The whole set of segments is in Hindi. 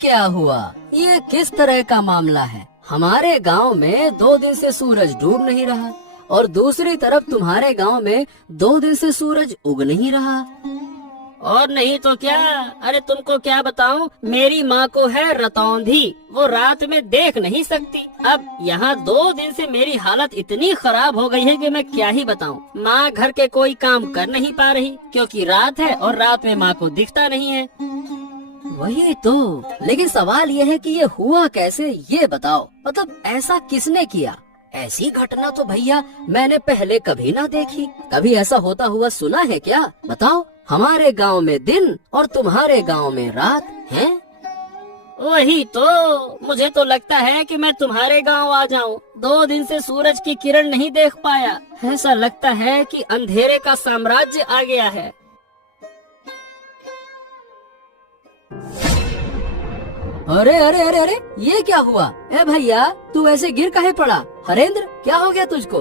क्या हुआ? ये किस तरह का मामला है? हमारे गांव में 2 दिन से सूरज डूब नहीं रहा और दूसरी तरफ तुम्हारे गांव में 2 दिन से सूरज उग नहीं रहा। और नहीं तो क्या। अरे तुमको क्या बताऊं, मेरी माँ को है रतौंधी, वो रात में देख नहीं सकती। अब यहाँ 2 दिन से मेरी हालत इतनी खराब हो गई है कि मैं क्या ही बताऊं। माँ घर के कोई काम कर नहीं पा रही क्योंकि रात है और रात में माँ को दिखता नहीं है। वही तो, लेकिन सवाल ये है कि ये हुआ कैसे, ये बताओ। मतलब ऐसा किसने किया? ऐसी घटना तो भैया मैंने पहले कभी ना देखी। कभी ऐसा होता हुआ सुना है क्या? बताओ। हमारे गांव में दिन और तुम्हारे गांव में रात है। वही तो, मुझे तो लगता है कि मैं तुम्हारे गांव आ जाऊं। 2 दिन से सूरज की किरण नहीं देख पाया। ऐसा लगता है कि अंधेरे का साम्राज्य आ गया है। अरे अरे अरे अरे, ये क्या हुआ? ए भैया, तू ऐसे गिर काहे पड़ा? हरेंद्र, क्या हो गया तुझको?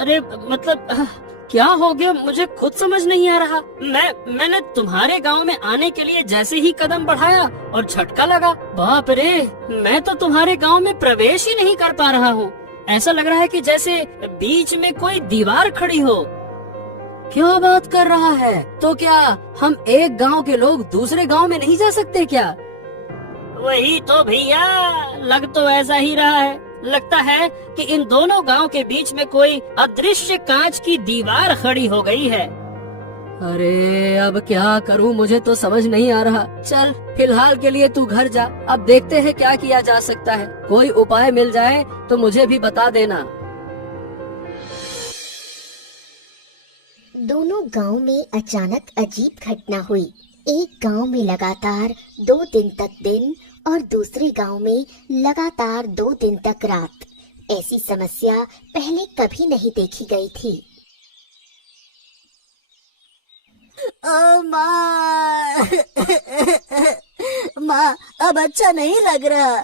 अरे मतलब क्या हो गया मुझे खुद समझ नहीं आ रहा। मैंने तुम्हारे गांव में आने के लिए जैसे ही कदम बढ़ाया और झटका लगा। बाप रे, मैं तो तुम्हारे गांव में प्रवेश ही नहीं कर पा रहा हूँ। ऐसा लग रहा है कि जैसे बीच में कोई दीवार खड़ी हो। क्या बात कर रहा है? तो क्या हम एक गांव के लोग दूसरे गांव में नहीं जा सकते क्या? वही तो भैया, लग तो ऐसा ही रहा है। लगता है कि इन दोनों गांव के बीच में कोई अदृश्य कांच की दीवार खड़ी हो गई है। अरे अब क्या करूं, मुझे तो समझ नहीं आ रहा। चल फिलहाल के लिए तू घर जा, अब देखते हैं क्या किया जा सकता है। कोई उपाय मिल जाए तो मुझे भी बता देना। दोनों गांव में अचानक अजीब घटना हुई। एक गांव में लगातार 2 दिन तक दिन और दूसरे गांव में लगातार 2 दिन तक रात। ऐसी समस्या पहले कभी नहीं देखी गई थी। माँ, अब अच्छा नहीं लग रहा।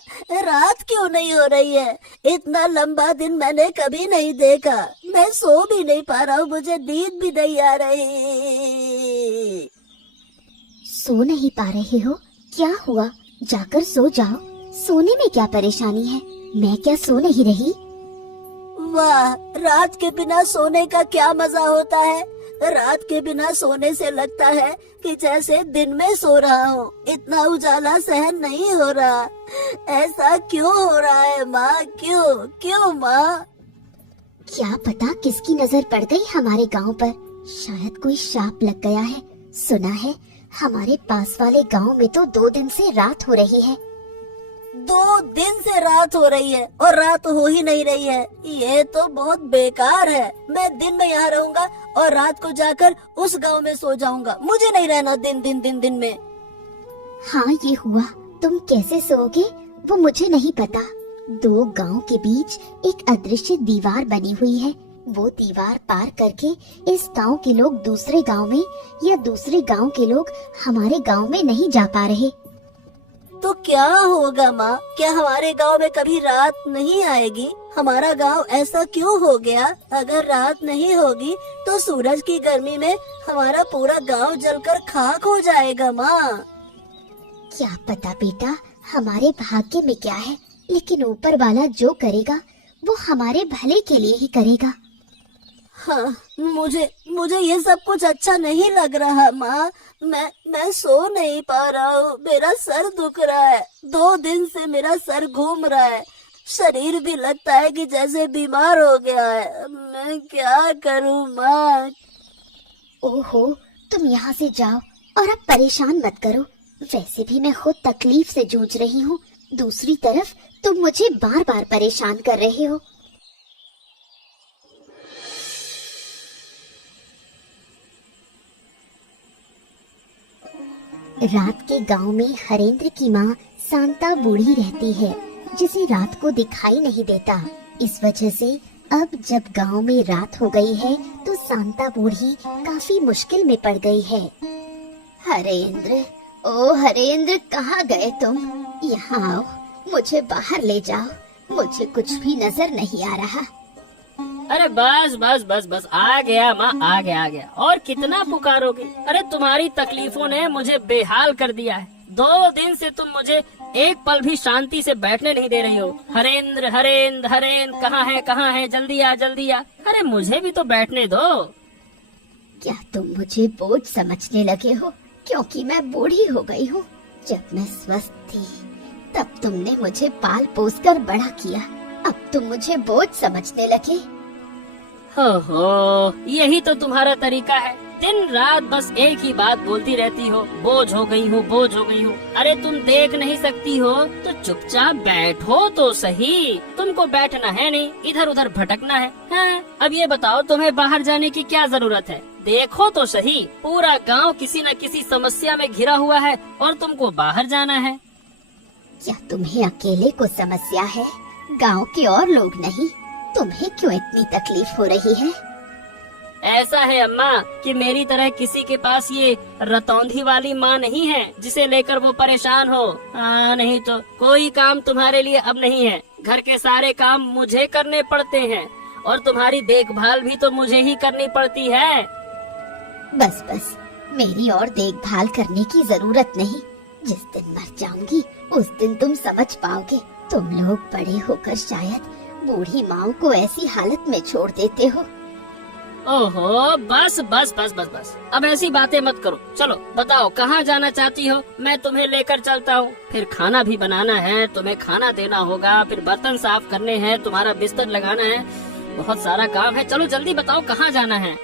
रात क्यों नहीं हो रही है? इतना लंबा दिन मैंने कभी नहीं देखा। मैं सो भी नहीं पा रहा हूँ, मुझे नींद भी नहीं आ रही। सो नहीं पा रहे हो? क्या हुआ? जाकर सो जाओ। सोने में क्या परेशानी है? मैं क्या सो नहीं रही? वाह, रात के बिना सोने का क्या मजा होता है। रात के बिना सोने से लगता है कि जैसे दिन में सो रहा हूँ। इतना उजाला सहन नहीं हो रहा। ऐसा क्यों हो रहा है माँ? क्यों क्यों माँ? क्या पता किसकी नजर पड़ गई हमारे गांव पर। शायद कोई शाप लग गया है। सुना है हमारे पास वाले गांव में तो 2 दिन से रात हो रही है। 2 दिन से रात हो रही है और रात हो ही नहीं रही है। ये तो बहुत बेकार है। मैं दिन में यहाँ रहूंगा और रात को जाकर उस गांव में सो जाऊंगा। मुझे नहीं रहना दिन में। हाँ, ये हुआ। तुम कैसे सोओगे वो मुझे नहीं पता। 2 गांव के बीच एक अदृश्य दीवार बनी हुई है। वो दीवार पार करके इस गांव के लोग दूसरे गांव में या दूसरे गांव के लोग हमारे गांव में नहीं जा पा रहे। तो क्या होगा माँ? क्या हमारे गांव में कभी रात नहीं आएगी? हमारा गांव ऐसा क्यों हो गया? अगर रात नहीं होगी तो सूरज की गर्मी में हमारा पूरा गांव जलकर खाक हो जाएगा माँ। क्या पता बेटा, हमारे भाग्य में क्या है, लेकिन ऊपर वाला जो करेगा वो हमारे भले के लिए ही करेगा। हाँ, मुझे ये सब कुछ अच्छा नहीं लग रहा माँ। मैं सो नहीं पा रहा हूँ। मेरा सर दुख रहा है। 2 दिन से मेरा सर घूम रहा है। शरीर भी लगता है कि जैसे बीमार हो गया है। मैं क्या करूँ माँ? ओहो, तुम यहाँ से जाओ और अब परेशान मत करो। वैसे भी मैं खुद तकलीफ से जूझ रही हूँ। दूसरी तरफ तुम मुझे बार बार परेशान कर रहे हो। रात के गांव में हरेंद्र की माँ शांता बूढ़ी रहती है, जिसे रात को दिखाई नहीं देता। इस वजह से अब जब गांव में रात हो गई है तो शांता बूढ़ी काफी मुश्किल में पड़ गई है। हरेंद्र, ओ हरेंद्र, कहाँ गए तुम? यहाँ आओ, मुझे बाहर ले जाओ। मुझे कुछ भी नजर नहीं आ रहा। अरे बस बस बस बस, आ गया माँ, आ गया। और कितना पुकारोगे? अरे तुम्हारी तकलीफों ने मुझे बेहाल कर दिया है। 2 दिन से तुम मुझे एक पल भी शांति से बैठने नहीं दे रही हो। हरेंद्र हरेंद्र हरेंद्र, कहाँ है, जल्दी आ जल्दी आ। अरे मुझे भी तो बैठने दो। क्या तुम मुझे बोझ समझने लगे हो क्योंकि मैं बूढ़ी हो गई हूँ? जब मैं स्वस्थ थी तब तुमने मुझे पाल पोस कर बड़ा किया, अब तुम मुझे बोझ समझने लगे। हो, यही तो तुम्हारा तरीका है। दिन रात बस एक ही बात बोलती रहती हो, बोझ हो गई हूँ, बोझ हो गई हूँ। अरे तुम देख नहीं सकती हो तो चुपचाप बैठो तो सही। तुमको बैठना है नहीं, इधर उधर भटकना है। हाँ, अब ये बताओ तुम्हें बाहर जाने की क्या जरूरत है? देखो तो सही, पूरा गांव किसी न किसी समस्या में घिरा हुआ है और तुमको बाहर जाना है। क्या तुम्हें अकेले को समस्या है, गांव के और लोग नहीं? तुम्हें क्यों इतनी तकलीफ हो रही है? ऐसा है अम्मा कि मेरी तरह किसी के पास ये रतौंधी वाली माँ नहीं है जिसे लेकर वो परेशान हो। नहीं तो कोई काम तुम्हारे लिए अब नहीं है। घर के सारे काम मुझे करने पड़ते हैं और तुम्हारी देखभाल भी तो मुझे ही करनी पड़ती है। बस बस, मेरी और देखभाल करने की जरूरत नहीं। जिस दिन मर जाऊंगी उस दिन तुम समझ पाओगे। तुम लोग बड़े होकर शायद बूढ़ी माँ को ऐसी हालत में छोड़ देते हो। ओहो, बस बस बस बस बस, अब ऐसी बातें मत करो। चलो बताओ कहाँ जाना चाहती हो, मैं तुम्हें लेकर चलता हूँ। फिर खाना भी बनाना है, तुम्हें खाना देना होगा, फिर बर्तन साफ करने हैं, तुम्हारा बिस्तर लगाना है, बहुत सारा काम है। चलो जल्दी बताओ कहाँ जाना है।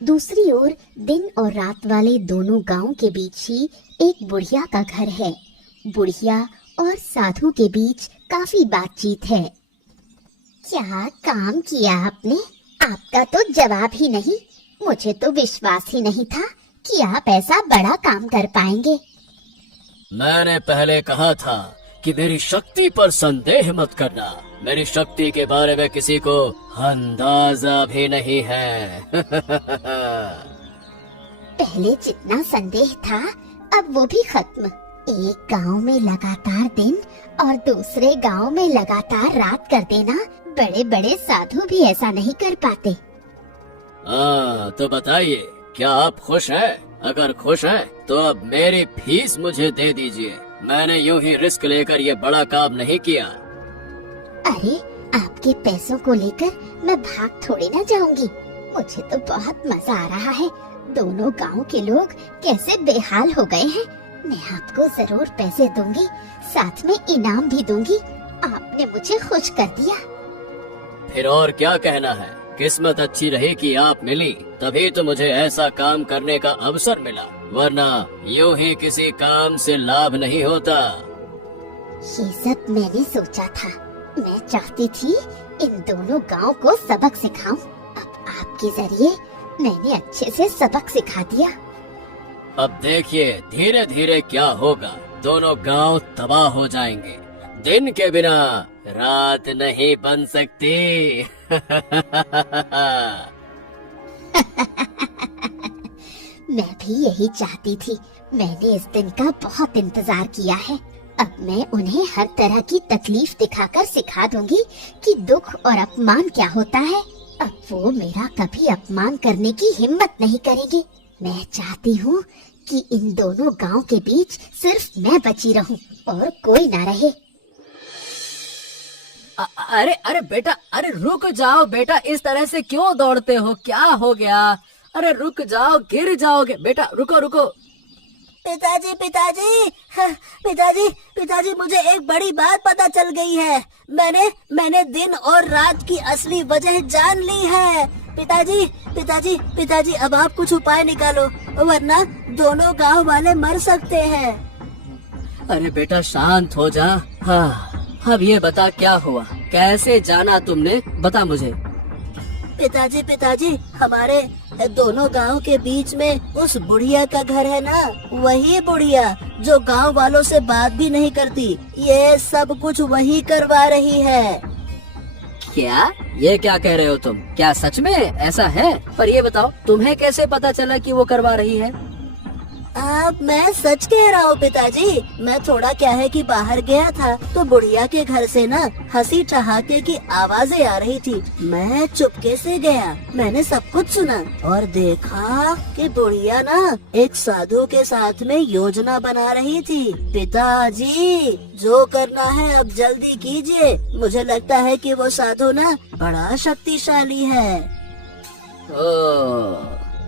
दूसरी ओर दिन और रात वाले दोनों गांव के बीच ही एक बुढ़िया का घर है। बुढ़िया और साधु के बीच काफी बातचीत है। क्या काम किया आपने? आपका तो जवाब ही नहीं। मुझे तो विश्वास ही नहीं था कि आप ऐसा बड़ा काम कर पाएंगे। मैंने पहले कहा था कि मेरी शक्ति पर संदेह मत करना। मेरी शक्ति के बारे में किसी को अंदाजा भी नहीं है। पहले जितना संदेह था अब वो भी खत्म। एक गांव में लगातार दिन और दूसरे गांव में लगातार रात कर देना, बड़े बड़े साधु भी ऐसा नहीं कर पाते। तो बताइए, क्या आप खुश हैं? अगर खुश हैं, तो अब मेरी फीस मुझे दे दीजिए। मैंने यूं ही रिस्क लेकर ये बड़ा काम नहीं किया। अरे, आपके पैसों को लेकर मैं भाग थोड़ी ना जाऊंगी। मुझे तो बहुत मजा आ रहा है। दोनों गांव के लोग कैसे बेहाल हो गए हैं। मैं आपको जरूर पैसे दूंगी, साथ में इनाम भी दूंगी। आपने मुझे खुश कर दिया। फिर और क्या कहना है? किस्मत अच्छी रही कि आप मिली, तभी तो मुझे ऐसा काम करने का अवसर मिला, वरना यूं ही किसी काम से लाभ नहीं होता। ये सब मैंने सोचा था। मैं चाहती थी इन दोनों गांव को सबक सिखाऊं। अब आपके जरिए मैंने अच्छे से सबक सिखा दिया। अब देखिए धीरे धीरे क्या होगा। दोनों गांव तबाह हो जाएंगे। दिन के बिना रात नहीं बन सकती। मैं भी यही चाहती थी। मैंने इस दिन का बहुत इंतजार किया है। अब मैं उन्हें हर तरह की तकलीफ दिखाकर सिखा दूंगी कि दुख और अपमान क्या होता है। अब वो मेरा कभी अपमान करने की हिम्मत नहीं करेंगे। मैं चाहती हूँ कि इन दोनों गांव के बीच सिर्फ मैं बची रहूं और कोई ना रहे। अरे अरे बेटा, अरे रुक जाओ बेटा, इस तरह से क्यों दौड़ते हो? क्या हो गया? अरे रुक जाओ, गिर जाओगे बेटा। रुको रुको। पिताजी पिताजी, पिताजी पिताजी, मुझे एक बड़ी बात पता चल गई है। मैंने दिन और रात की असली वजह जान ली है। पिताजी पिताजी पिताजी, अब आप कुछ उपाय निकालो, वरना दोनों गांव वाले मर सकते हैं। अरे बेटा शांत हो जा। हाँ, अब ये बता क्या हुआ, कैसे जाना तुमने? बता मुझे। पिताजी पिताजी, हमारे दोनों गांव के बीच में उस बुढ़िया का घर है ना, वही बुढ़िया जो गांव वालों से बात भी नहीं करती। ये सब कुछ वही करवा रही है। क्या? ये क्या कह रहे हो तुम? क्या सच में ऐसा है? पर ये बताओ, तुम्हें कैसे पता चला कि वो करवा रही है? मैं सच कह रहा हूँ पिताजी। मैं थोड़ा क्या है कि बाहर गया था तो बुढ़िया के घर से ना हंसी ठहाके की आवाजें आ रही थी। मैं चुपके से गया, मैंने सब कुछ सुना और देखा कि बुढ़िया ना एक साधु के साथ में योजना बना रही थी। पिताजी जो करना है अब जल्दी कीजिए, मुझे लगता है कि वो साधु ना बड़ा शक्तिशाली है।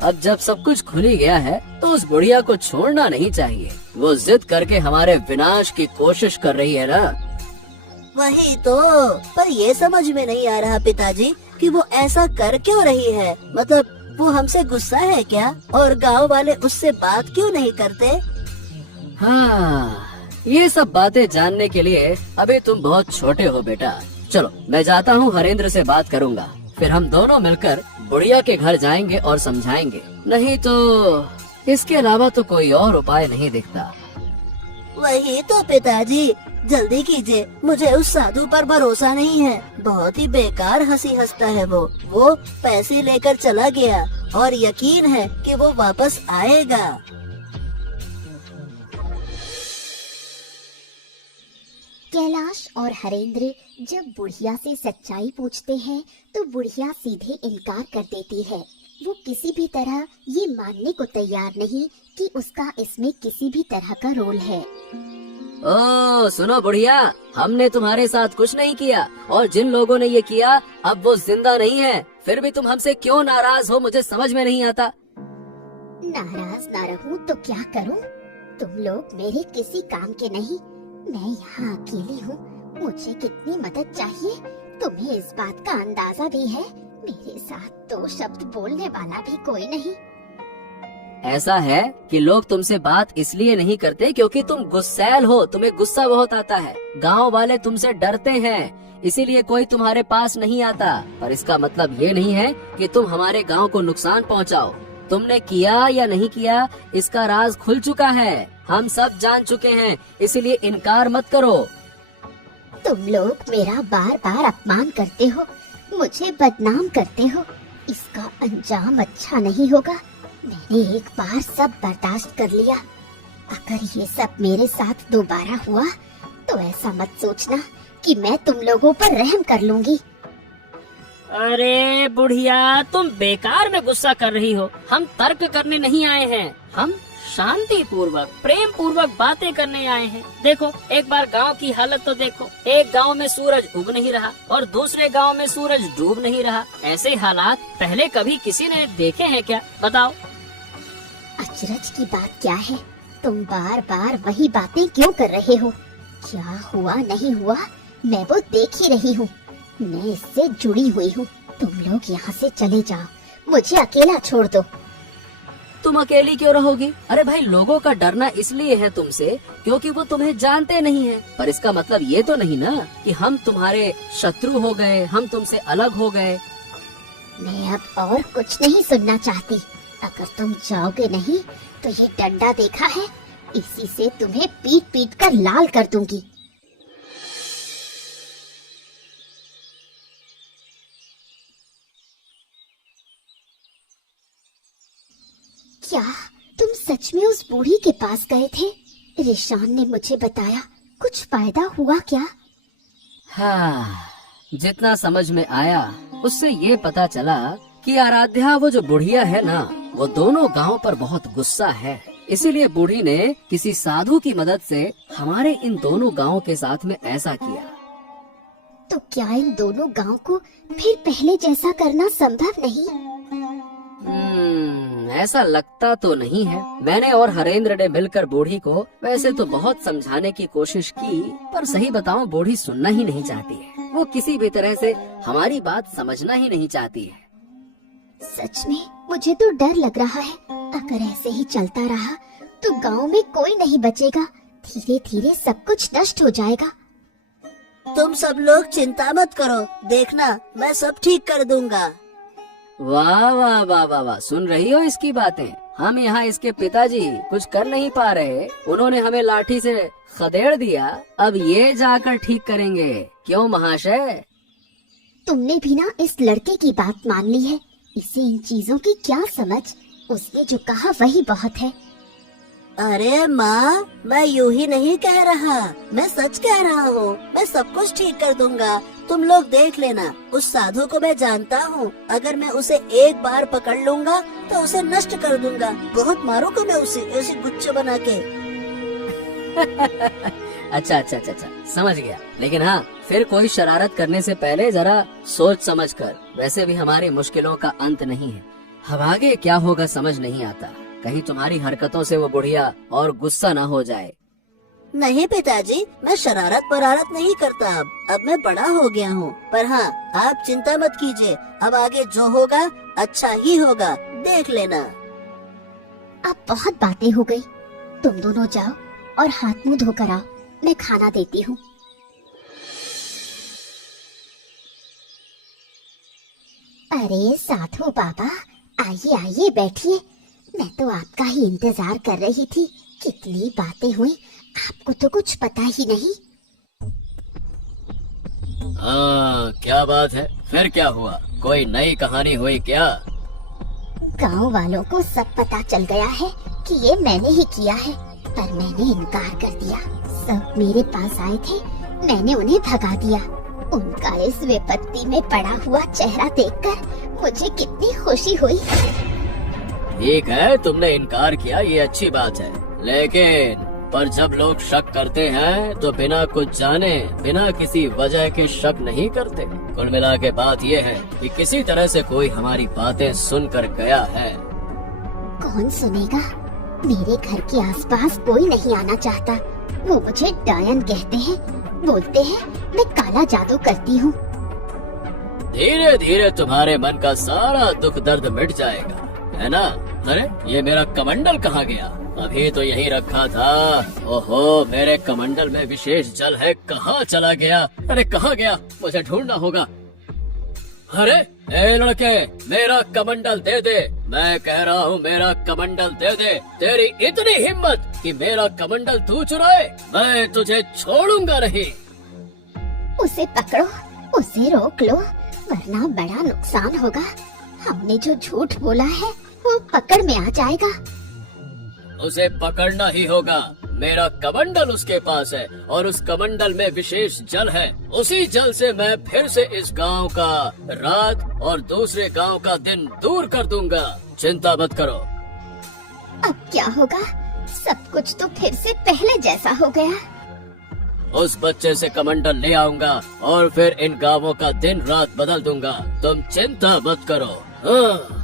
अब जब सब कुछ खुल ही गया है तो उस बुढ़िया को छोड़ना नहीं चाहिए। वो जिद करके हमारे विनाश की कोशिश कर रही है ना। वही तो, पर ये समझ में नहीं आ रहा पिताजी कि वो ऐसा कर क्यों रही है। मतलब वो हमसे गुस्सा है क्या, और गांव वाले उससे बात क्यों नहीं करते। हाँ, ये सब बातें जानने के लिए अभी तुम बहुत छोटे हो बेटा। चलो मैं जाता हूँ, हरेंद्र से बात करूँगा, फिर हम दोनों मिलकर बुढ़िया के घर जाएंगे और समझाएंगे। नहीं तो इसके अलावा तो कोई और उपाय नहीं दिखता। वही तो पिताजी, जल्दी कीजिए, मुझे उस साधु पर भरोसा नहीं है। बहुत ही बेकार हंसी हंसता है वो पैसे लेकर चला गया और यकीन है कि वो वापस आएगा। कैलाश और हरेंद्र जब बुढ़िया से सच्चाई पूछते हैं तो बुढ़िया सीधे इनकार कर देती है। वो किसी भी तरह ये मानने को तैयार नहीं कि उसका इसमें किसी भी तरह का रोल है। ओ सुनो बुढ़िया, हमने तुम्हारे साथ कुछ नहीं किया, और जिन लोगों ने ये किया अब वो जिंदा नहीं है। फिर भी तुम हमसे क्यों नाराज हो, मुझे समझ में नहीं आता। नाराज ना रहूं तो क्या करूं? तुम लोग मेरे किसी काम के नहीं। मैं यहाँ अकेली हूँ, मुझे कितनी मदद चाहिए तुम्हें इस बात का अंदाजा भी है। मेरे साथ 2 शब्द बोलने वाला भी कोई नहीं। ऐसा है कि लोग तुमसे बात इसलिए नहीं करते क्योंकि तुम गुस्सैल हो, तुम्हें गुस्सा बहुत आता है। गांव वाले तुमसे डरते हैं, इसीलिए कोई तुम्हारे पास नहीं आता। पर इसका मतलब ये नहीं है कि तुम हमारे गांव को नुकसान पहुंचाओ। तुमने किया या नहीं किया इसका राज खुल चुका है, हम सब जान चुके हैं, इसीलिए इनकार मत करो। तुम लोग मेरा बार बार अपमान करते हो, मुझे बदनाम करते हो। इसका अंजाम अच्छा नहीं होगा। मैंने एक बार सब बर्दाश्त कर लिया। अगर ये सब मेरे साथ दोबारा हुआ तो ऐसा मत सोचना कि मैं तुम लोगों पर रहम कर लूंगी। अरे बुढ़िया, तुम बेकार में गुस्सा कर रही हो। हम तर्क करने नहीं आए हैं, हम शांति पूर्वक प्रेम पूर्वक बातें करने आए हैं। देखो एक बार गांव की हालत तो देखो। एक गांव में सूरज उग नहीं रहा और दूसरे गांव में सूरज डूब नहीं रहा। ऐसे हालात पहले कभी किसी ने देखे हैं क्या, बताओ। अचरज की बात क्या है, तुम बार बार वही बातें क्यों कर रहे हो? क्या हुआ नहीं हुआ मैं वो देख ही रही हूँ। मैं इससे जुड़ी हुई हूँ। तुम लोग यहाँ से चले जाओ, मुझे अकेला छोड़ दो। तुम अकेली क्यों रहोगी? अरे भाई, लोगों का डरना इसलिए है तुमसे क्योंकि वो तुम्हें जानते नहीं हैं। पर इसका मतलब ये तो नहीं ना कि हम तुम्हारे शत्रु हो गए, हम तुमसे अलग हो गए। मैं अब और कुछ नहीं सुनना चाहती। अगर तुम जाओगे नहीं तो ये डंडा देखा है, इसी से तुम्हें पीट पीट कर लाल कर दूंगी। क्या तुम सच में उस बूढ़ी के पास गए थे? रिशान ने मुझे बताया, कुछ फायदा हुआ क्या? हाँ, जितना समझ में आया उससे ये पता चला कि आराध्या, वो जो बुढ़िया है ना, वो दोनों गांव पर बहुत गुस्सा है। इसीलिए बूढ़ी ने किसी साधु की मदद से हमारे इन दोनों गांवों के साथ में ऐसा किया। तो क्या इन दोनों गांव को फिर पहले जैसा करना संभव नहीं? ऐसा लगता तो नहीं है। मैंने और हरेंद्र ने मिलकर बूढ़ी को वैसे तो बहुत समझाने की कोशिश की, पर सही बताऊं बूढ़ी सुनना ही नहीं चाहती है। वो किसी भी तरह से हमारी बात समझना ही नहीं चाहती है। सच में मुझे तो डर लग रहा है। अगर ऐसे ही चलता रहा तो गांव में कोई नहीं बचेगा। धीरे धीरे सब कुछ नष्ट हो जाएगा। तुम सब लोग चिंता मत करो, देखना मैं सब ठीक कर दूंगा। वाह वाह वाह वाह वाह, सुन रही हो इसकी बातें? हम यहाँ इसके पिताजी कुछ कर नहीं पा रहे, उन्होंने हमें लाठी से खदेड़ दिया, अब ये जाकर ठीक करेंगे। क्यों महाशय? तुमने भी ना इस लड़के की बात मान ली है। इसे इन चीजों की क्या समझ? उसने जो कहा वही बहुत है। अरे माँ, मैं यूं ही नहीं कह रहा, मैं सच कह रहा हूँ। मैं सब कुछ ठीक कर दूंगा, तुम लोग देख लेना। उस साधु को मैं जानता हूँ, अगर मैं उसे एक बार पकड़ लूंगा तो उसे नष्ट कर दूंगा। बहुत मारूंगा मैं उसे ऐसे गुच्छे बना के। अच्छा अच्छा अच्छा अच्छा, समझ गया। लेकिन हाँ, फिर कोई शरारत करने से पहले जरा सोच समझ कर। वैसे भी हमारी मुश्किलों का अंत नहीं है, अब आगे क्या होगा समझ नहीं आता। कहीं तुम्हारी हरकतों से वो बुढ़िया और गुस्सा न हो जाए। नहीं पिताजी, मैं शरारत परारत नहीं करता। अब मैं बड़ा हो गया हूँ। पर हाँ, आप चिंता मत कीजिए, अब आगे जो होगा अच्छा ही होगा, देख लेना। अब बहुत बातें हो गई, तुम दोनों जाओ और हाथ मुंह धोकर आओ, मैं खाना देती हूँ। अरे साधु बाबा, आइए आइए बैठिए। मैं तो आपका ही इंतजार कर रही थी। कितनी बातें हुई, आपको तो कुछ पता ही नहीं। हाँ, क्या बात है? फिर क्या हुआ? कोई नई कहानी हुई क्या? गांव वालों को सब पता चल गया है कि ये मैंने ही किया है, पर मैंने इनकार कर दिया। सब मेरे पास आए थे, मैंने उन्हें भगा दिया। उनका इस विपत्ति में पड़ा हुआ चेहरा देखकर मुझे कितनी खुशी हुई। ठीक है, तुमने इनकार किया, ये अच्छी बात है। लेकिन पर जब लोग शक करते हैं तो बिना कुछ जाने, बिना किसी वजह के शक नहीं करते। कुल मिला के बात ये है कि किसी तरह से कोई हमारी बातें सुनकर गया है। कौन सुनेगा? मेरे घर के आसपास कोई नहीं आना चाहता। वो मुझे डायन कहते हैं, बोलते हैं मैं काला जादू करती हूँ। धीरे धीरे तुम्हारे मन का सारा दुख दर्द मिट जाएगा, है ना? अरे ये मेरा कमंडल कहाँ गया? अभी तो यही रखा था। ओहो, मेरे कमंडल में विशेष जल है, कहाँ चला गया? अरे कहाँ गया? मुझे ढूंढना होगा। अरे ए लड़के, मेरा कमंडल दे दे। मैं कह रहा हूँ मेरा कमंडल दे दे। तेरी इतनी हिम्मत कि मेरा कमंडल तू चुराए? मैं तुझे छोड़ूंगा नहीं। उसे पकड़ो, उसे रोक लो, वरना बड़ा नुकसान होगा। हमने जो झूठ बोला है वो पकड़ में आ जाएगा। उसे पकड़ना ही होगा। मेरा कमंडल उसके पास है और उस कमंडल में विशेष जल है। उसी जल से मैं फिर से इस गांव का रात और दूसरे गांव का दिन दूर कर दूंगा। चिंता मत करो। अब क्या होगा? सब कुछ तो फिर से पहले जैसा हो गया। उस बच्चे से कमंडल ले आऊंगा और फिर इन गांवों का दिन रात बदल दूंगा। तुम चिंता मत करो। हाँ।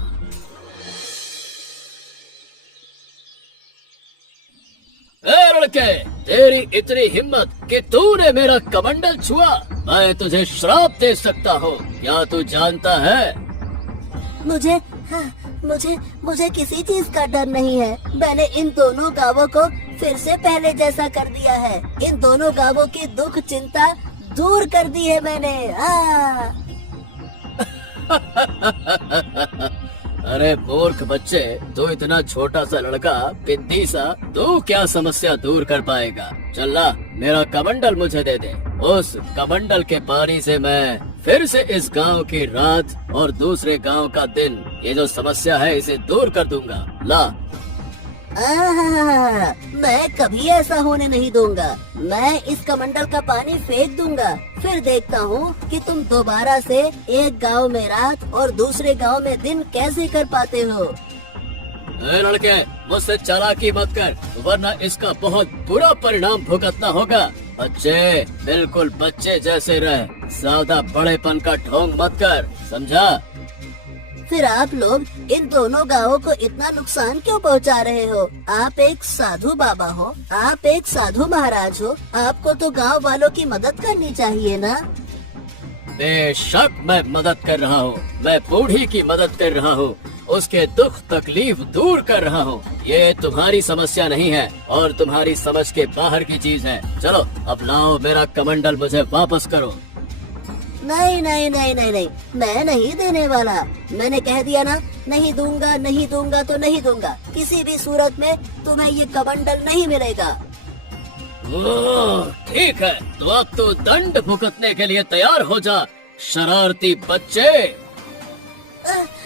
लड़के, तेरी इतनी हिम्मत कि तूने मेरा कमंडल छुआ, मैं तुझे श्राप दे सकता हूँ। क्या तू जानता है? मुझे किसी चीज का डर नहीं है। मैंने इन दोनों गांवों को फिर से पहले जैसा कर दिया है। इन दोनों गांवों की दुख चिंता दूर कर दी है मैंने। अरे मूर्ख बच्चे, तू इतना छोटा सा लड़का, पिद्दी सा, तू क्या समस्या दूर कर पाएगा? चल मेरा कमंडल मुझे दे दे। उस कमंडल के पानी से मैं फिर से इस गांव की रात और दूसरे गांव का दिन, ये जो समस्या है इसे दूर कर दूंगा। ला। मैं कभी ऐसा होने नहीं दूंगा। मैं इस कमंडल का पानी फेंक दूंगा, फिर देखता हूँ कि तुम दोबारा से एक गांव में रात और दूसरे गांव में दिन कैसे कर पाते हो। ए लड़के, मुझसे चालाकी मत कर, वरना इसका बहुत बुरा परिणाम भुगतना होगा। बच्चे, बिल्कुल बच्चे जैसे रह, ज्यादा बड़ेपन का ढोंग मत कर, समझा? फिर आप लोग इन दोनों गांवों को इतना नुकसान क्यों पहुंचा रहे हो? आप एक साधु बाबा हो, आप एक साधु महाराज हो, आपको तो गांव वालों की मदद करनी चाहिए ना। बेशक मैं मदद कर रहा हूँ, मैं बूढ़ी की मदद कर रहा हूँ, उसके दुख तकलीफ दूर कर रहा हूँ। ये तुम्हारी समस्या नहीं है और तुम्हारी समझ के बाहर की चीज है। चलो अब लाओ मेरा कमंडल, मुझे वापस करो। नहीं नहीं नहीं नहीं नहीं, मैं नहीं देने वाला। मैंने कह दिया ना, नहीं दूंगा, नहीं दूंगा तो नहीं दूंगा। किसी भी सूरत में तुम्हें ये कमंडल नहीं मिलेगा। ठीक है, तो अब तो दंड भुगतने के लिए तैयार हो जा, शरारती बच्चे।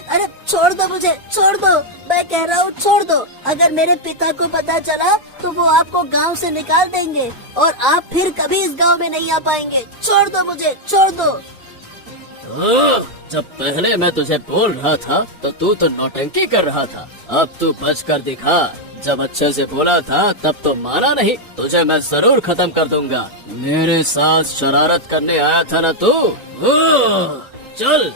अरे छोड़ दो मुझे, छोड़ दो, मैं कह रहा हूँ छोड़ दो। अगर मेरे पिता को पता चला तो वो आपको गांव से निकाल देंगे और आप फिर कभी इस गांव में नहीं आ पाएंगे। छोड़ दो मुझे, छोड़ दो। जब पहले मैं तुझे बोल रहा था तो तू तो नौटंकी कर रहा था, अब तू बच कर दिखा। जब अच्छे से बोला था तब तो माना नहीं, तुझे मैं जरूर खत्म कर दूंगा। मेरे साथ शरारत करने आया था ना तू? चल।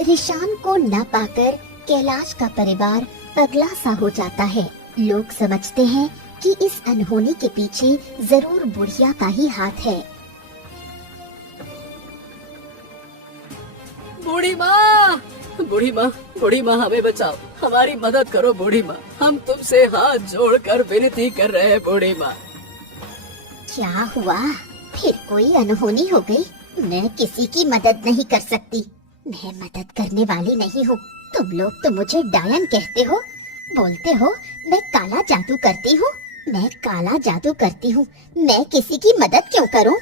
रिशान को न पाकर कैलाश का परिवार पगला सा हो जाता है। लोग समझते हैं कि इस अनहोनी के पीछे जरूर बुढ़िया का ही हाथ है। बूढ़ी माँ, बूढ़ी माँ, बूढ़ी माँ, हमें बचाओ, हमारी मदद करो बूढ़ी माँ, हम तुमसे हाथ जोड़कर विनती कर रहे हैं बूढ़ी माँ। क्या हुआ? फिर कोई अनहोनी हो गई? मैं किसी की मदद नहीं कर सकती, मैं मदद करने वाली नहीं हूँ। तुम लोग तो मुझे डायन कहते हो, बोलते हो मैं काला जादू करती हूँ। मैं काला जादू करती हूँ, मैं किसी की मदद क्यों करूँ?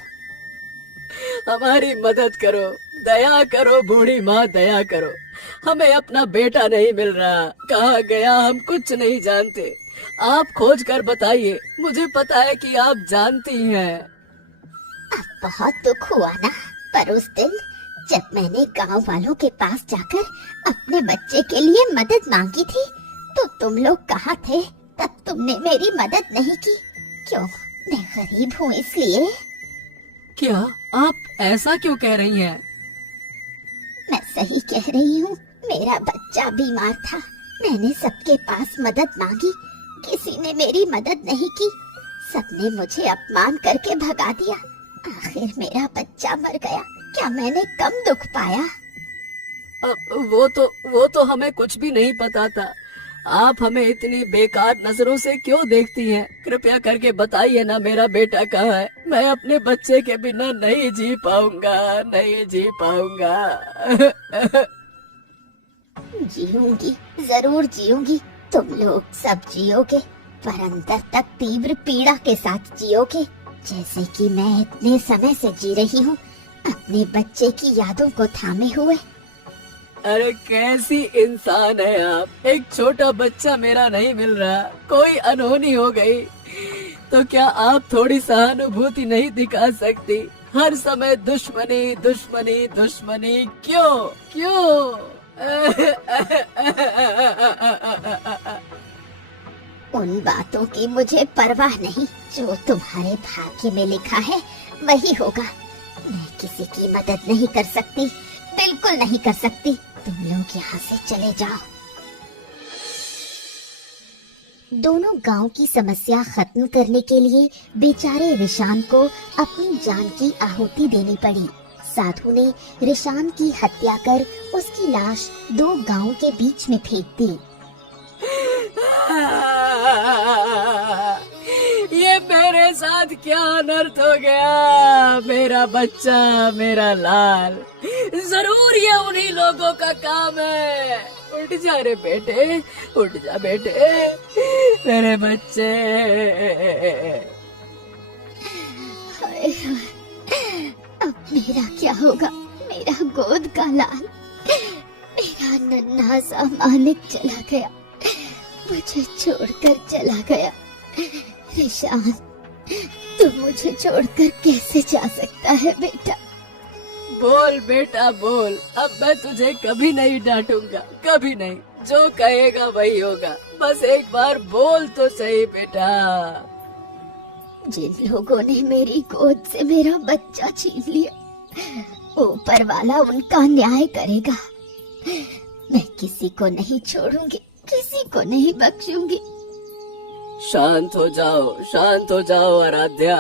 हमारी मदद करो, दया करो बूढ़ी माँ, दया करो। हमें अपना बेटा नहीं मिल रहा, कहाँ गया हम कुछ नहीं जानते। आप खोज कर बताइए, मुझे पता है कि आप जानती हैं। अब बहुत दुख हुआ ना, पर उस दिन जब मैंने गांव वालों के पास जाकर अपने बच्चे के लिए मदद मांगी थी तो तुम लोग कहाँ थे? तब तुमने मेरी मदद नहीं की। क्यों? मैं गरीब हूँ इसलिए? क्या आप ऐसा क्यों कह रही हैं? मैं सही कह रही हूँ, मेरा बच्चा बीमार था, मैंने सबके पास मदद मांगी, किसी ने मेरी मदद नहीं की, सबने मुझे अपमान करके भगा दिया। आखिर मेरा बच्चा मर गया, क्या मैंने कम दुख पाया? अब वो तो हमें कुछ भी नहीं पता था। आप हमें इतनी बेकार नजरों से क्यों देखती हैं? कृपया करके बताइए ना, मेरा बेटा कहाँ है? मैं अपने बच्चे के बिना नहीं जी पाऊंगा, नहीं जी पाऊंगा। जीऊंगी, जरूर जीऊंगी, तुम लोग सब जियोगे, पर अंतर तक तीव्र पीड़ा के साथ जियोगे, जैसे कि मैं इतने समय से जी रही हूँ, अपने बच्चे की यादों को थामे हुए। अरे कैसी इंसान है आप? एक छोटा बच्चा मेरा नहीं मिल रहा, कोई अनहोनी हो गई तो क्या आप थोड़ी सहानुभूति नहीं दिखा सकती? हर समय दुश्मनी दुश्मनी दुश्मनी, क्यों क्यों? उन बातों की मुझे परवाह नहीं, जो तुम्हारे भाग्य में लिखा है वही होगा। मैं किसी की मदद नहीं कर सकती, बिल्कुल नहीं कर सकती। तुम लोग यहाँ से चले जाओ। दोनों गांव की समस्या खत्म करने के लिए बेचारे रिशान को अपनी जान की आहुति देनी पड़ी। साधु ने रिशान की हत्या कर उसकी लाश दो गांव के बीच में फेंक दी। ये मेरे साथ क्या अनर्थ हो गया? मेरा बच्चा, मेरा लाल, जरूर ये उन्हीं लोगों का काम है। उठ जा रे बेटे, उठ जा बेटे, मेरे बच्चे। हाय हाय, अब मेरा क्या होगा? मेरा गोद का लाल, मेरा नन्हा सा मानिक चला गया, मुझे छोड़कर चला गया। रिशान, तू मुझे छोड़कर कैसे जा सकता है बेटा? बोल बेटा बोल, अब मैं तुझे कभी नहीं डांटूंगा, कभी नहीं। जो कहेगा वही होगा, बस एक बार बोल तो सही बेटा। जिन लोगों ने मेरी गोद से मेरा बच्चा छीन लिया, ऊपर वाला उनका न्याय करेगा। मैं किसी को नहीं छोड़ूंगी, किसी को नहीं बख्शूंगी। शांत हो जाओ आराध्या।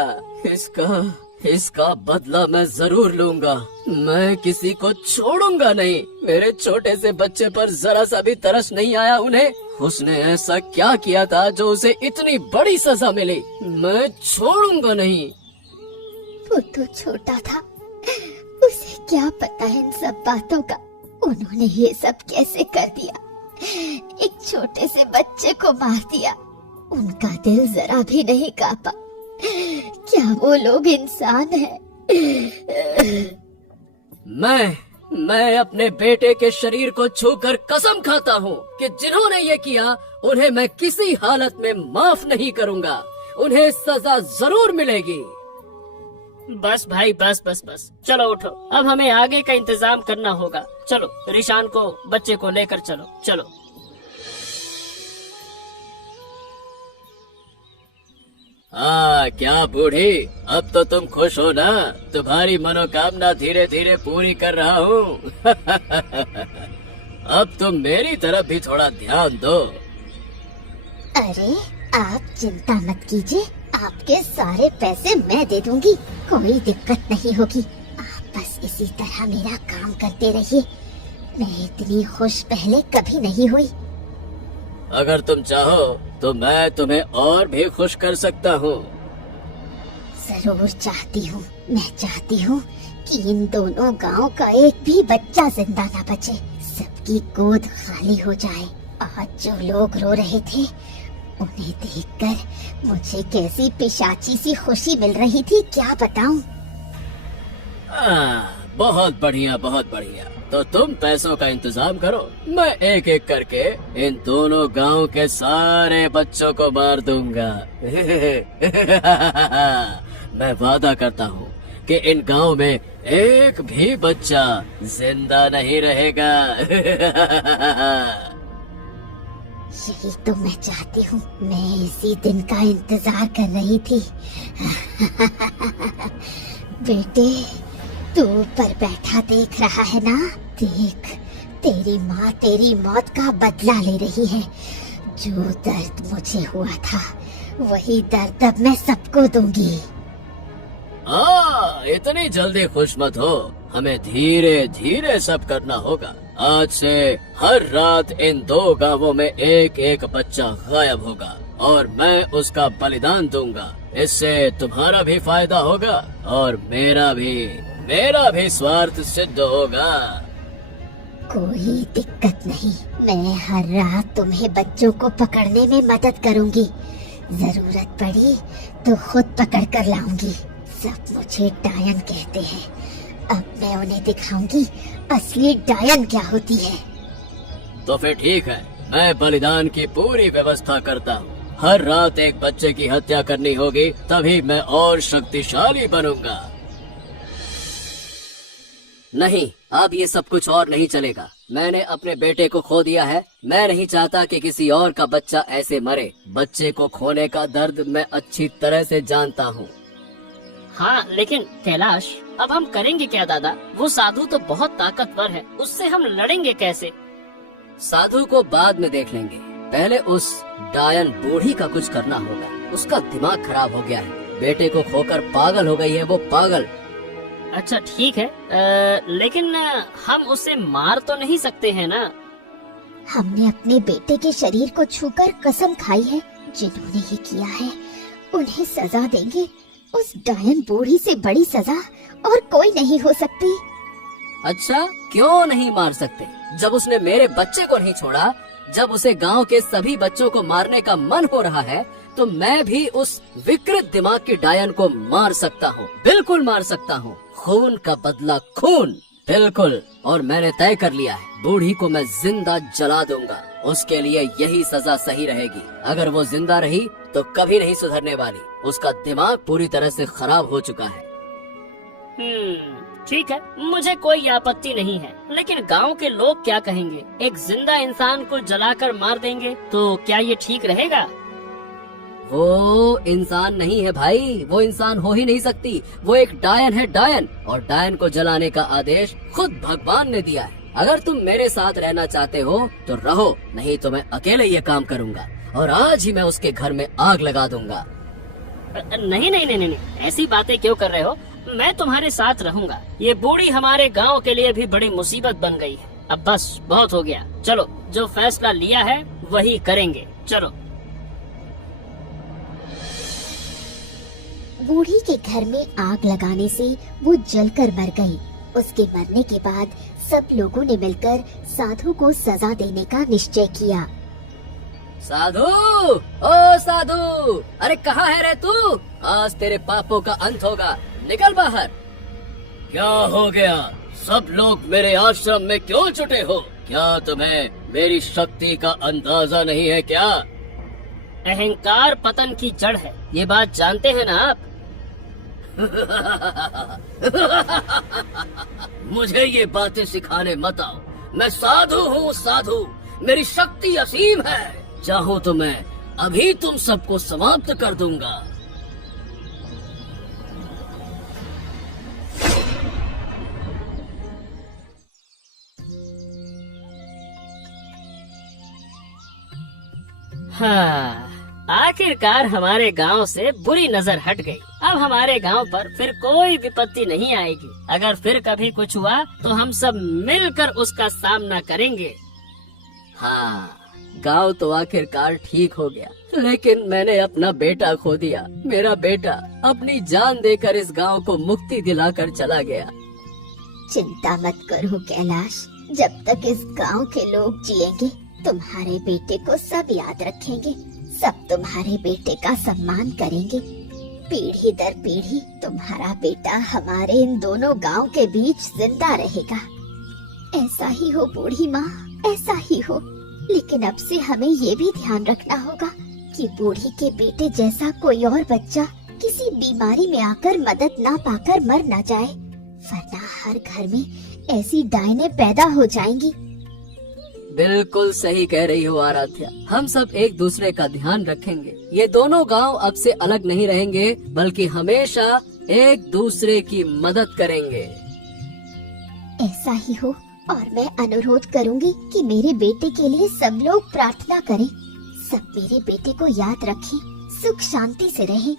इसका बदला मैं जरूर लूंगा। मैं किसी को छोड़ूंगा नहीं। मेरे छोटे से बच्चे पर जरा सा भी तरस नहीं आया उन्हें। उसने ऐसा क्या किया था जो उसे इतनी बड़ी सजा मिली? मैं छोड़ूंगा नहीं। वो तो छोटा था, उसे क्या पता है इन सब बातों का। उन्होंने ये सब कैसे कर दिया? एक छोटे से बच्चे को मार दिया। उनका दिल जरा भी नहीं कांपा। क्या वो लोग इंसान हैं? मैं अपने बेटे के शरीर को छूकर कसम खाता हूँ कि जिन्होंने ये किया उन्हें मैं किसी हालत में माफ नहीं करूँगा। उन्हें सजा जरूर मिलेगी। बस भाई बस बस बस, चलो उठो, अब हमें आगे का इंतजाम करना होगा। चलो रिशान को, बच्चे को लेकर चलो चलो। हाँ क्या बूढ़ी, अब तो तुम खुश हो ना? तुम्हारी मनोकामना धीरे धीरे पूरी कर रहा हूँ। अब तुम मेरी तरफ भी थोड़ा ध्यान दो। अरे आप चिंता मत कीजिए, आपके सारे पैसे मैं दे दूंगी, कोई दिक्कत नहीं होगी। आप बस इसी तरह मेरा काम करते रहिए। मैं इतनी खुश पहले कभी नहीं हुई। अगर तुम चाहो तो मैं तुम्हें और भी खुश कर सकता हूँ। जरूर चाहती हूँ, मैं चाहती हूँ कि इन दोनों गांव का एक भी बच्चा जिंदा न बचे, सबकी गोद खाली हो जाए। आज जो लोग रो रहे थे उन्हें देखकर मुझे कैसी पिशाची सी खुशी मिल रही थी, क्या बताऊं। बहुत बढ़िया बहुत बढ़िया। तो तुम पैसों का इंतजाम करो, मैं एक एक करके इन दोनों गांव के सारे बच्चों को मार दूंगा। मैं वादा करता हूँ कि इन गांव में एक भी बच्चा जिंदा नहीं रहेगा। यही तो मैं चाहती हूँ, मैं इसी दिन का इंतजार कर रही थी। बेटे तू ऊपर बैठा देख रहा है ना, देख तेरी माँ तेरी मौत का बदला ले रही है। जो दर्द मुझे हुआ था वही दर्द अब मैं सबको दूंगी। इतनी जल्दी खुश मत हो, हमें धीरे धीरे सब करना होगा। आज से हर रात इन दो गांवों में एक एक बच्चा गायब होगा और मैं उसका बलिदान दूंगा। इससे तुम्हारा भी फायदा होगा और मेरा भी स्वार्थ सिद्ध होगा। कोई दिक्कत नहीं, मैं हर रात तुम्हें बच्चों को पकड़ने में मदद करूंगी। जरूरत पड़ी तो खुद पकड़ कर लाऊंगी। सब मुझे डायन कहते हैं, अब मैं उन्हें दिखाऊंगी असली डायन क्या होती है। तो फिर ठीक है, मैं बलिदान की पूरी व्यवस्था करता हूँ। हर रात एक बच्चे की हत्या करनी होगी, तभी मैं और शक्तिशाली बनूंगा। नहीं, अब ये सब कुछ और नहीं चलेगा। मैंने अपने बेटे को खो दिया है, मैं नहीं चाहता कि किसी और का बच्चा ऐसे मरे। बच्चे को खोने का दर्द मैं अच्छी तरह से जानता हूँ। हाँ लेकिन कैलाश, अब हम करेंगे क्या दादा? वो साधु तो बहुत ताकतवर है, उससे हम लड़ेंगे कैसे? साधु को बाद में देख लेंगे, पहले उस डायन बूढ़ी का कुछ करना होगा। उसका दिमाग खराब हो गया है, बेटे को खोकर पागल हो गई है वो पागल। अच्छा ठीक है, लेकिन हम उसे मार तो नहीं सकते हैं ना? हमने अपने बेटे के शरीर को छूकर कसम खाई है, जिन्होंने ये किया है उन्हें सजा देंगे। उस डायन बूढ़ी से बड़ी सजा और कोई नहीं हो सकती। अच्छा क्यों नहीं मार सकते? जब उसने मेरे बच्चे को नहीं छोड़ा, जब उसे गांव के सभी बच्चों को मारने का मन हो रहा है, तो मैं भी उस विकृत दिमाग की डायन को मार सकता हूँ, बिल्कुल मार सकता हूँ। खून का बदला खून, बिल्कुल। और मैंने तय कर लिया है, बूढ़ी को मैं जिंदा जला दूंगा। उसके लिए यही सजा सही रहेगी। अगर वो जिंदा रही तो कभी नहीं सुधरने वाली। उसका दिमाग पूरी तरह से खराब हो चुका है। ठीक है, मुझे कोई आपत्ति नहीं है, लेकिन गांव के लोग क्या कहेंगे? एक जिंदा इंसान को जलाकर मार देंगे तो क्या ये ठीक रहेगा? वो इंसान नहीं है भाई, वो इंसान हो ही नहीं सकती। वो एक डायन है, डायन। और डायन को जलाने का आदेश खुद भगवान ने दिया है। अगर तुम मेरे साथ रहना चाहते हो तो रहो, नहीं तो मैं अकेले ये काम करूंगा और आज ही मैं उसके घर में आग लगा दूंगा। नहीं नहीं नहीं नहीं, ऐसी बातें क्यों कर रहे हो? मैं तुम्हारे साथ रहूंगा। ये बूढ़ी हमारे गांव के लिए भी बड़ी मुसीबत बन गई है। अब बस बहुत हो गया, चलो जो फैसला लिया है वही करेंगे, चलो। बूढ़ी के घर में आग लगाने से वो जलकर मर गई। उसके मरने के बाद सब लोगों ने मिलकर साधु को सजा देने का निश्चय किया। साधु, ओ साधु, अरे कहाँ है रे तू? आज तेरे पापों का अंत होगा, निकल बाहर। क्या हो गया? सब लोग मेरे आश्रम में क्यों जुटे हो? क्या तुम्हें मेरी शक्ति का अंदाजा नहीं है क्या? अहंकार पतन की जड़ है, ये बात जानते हैं ना आप? मुझे ये बातें सिखाने मत आओ। मैं साधु हूँ, साधु। मेरी शक्ति असीम है। चाहो तो मैं अभी तुम सबको समाप्त कर दूंगा। हाँ, आखिरकार हमारे गांव से बुरी नजर हट गई। अब हमारे गांव पर फिर कोई विपत्ति नहीं आएगी। अगर फिर कभी कुछ हुआ तो हम सब मिलकर उसका सामना करेंगे। हाँ, गांव तो आखिरकार ठीक हो गया, लेकिन मैंने अपना बेटा खो दिया। मेरा बेटा अपनी जान देकर इस गांव को मुक्ति दिलाकर चला गया। चिंता मत करो कैलाश, जब तक इस गांव के लोग जिएंगे तुम्हारे बेटे को सब याद रखेंगे, सब तुम्हारे बेटे का सम्मान करेंगे। पीढ़ी दर पीढ़ी तुम्हारा बेटा हमारे इन दोनों गांव के बीच जिंदा रहेगा। ऐसा ही हो बूढ़ी माँ, ऐसा ही हो। लेकिन अब से हमें ये भी ध्यान रखना होगा कि बूढ़ी के बेटे जैसा कोई और बच्चा किसी बीमारी में आकर मदद ना पाकर मर ना जाए, वरना हर घर में ऐसी डायनें पैदा हो जाएंगी। बिल्कुल सही कह रही हो आराध्या। हम सब एक दूसरे का ध्यान रखेंगे। ये दोनों गांव अब से अलग नहीं रहेंगे, बल्कि हमेशा एक दूसरे की मदद करेंगे। ऐसा ही हो। और मैं अनुरोध करूंगी कि मेरे बेटे के लिए सब लोग प्रार्थना करें। सब मेरे बेटे को याद रखें, सुख शांति से रहें।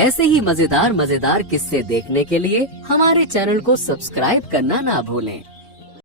ऐसे ही मजेदार किस्से देखने के लिए हमारे चैनल को सब्सक्राइब करना ना भूलें।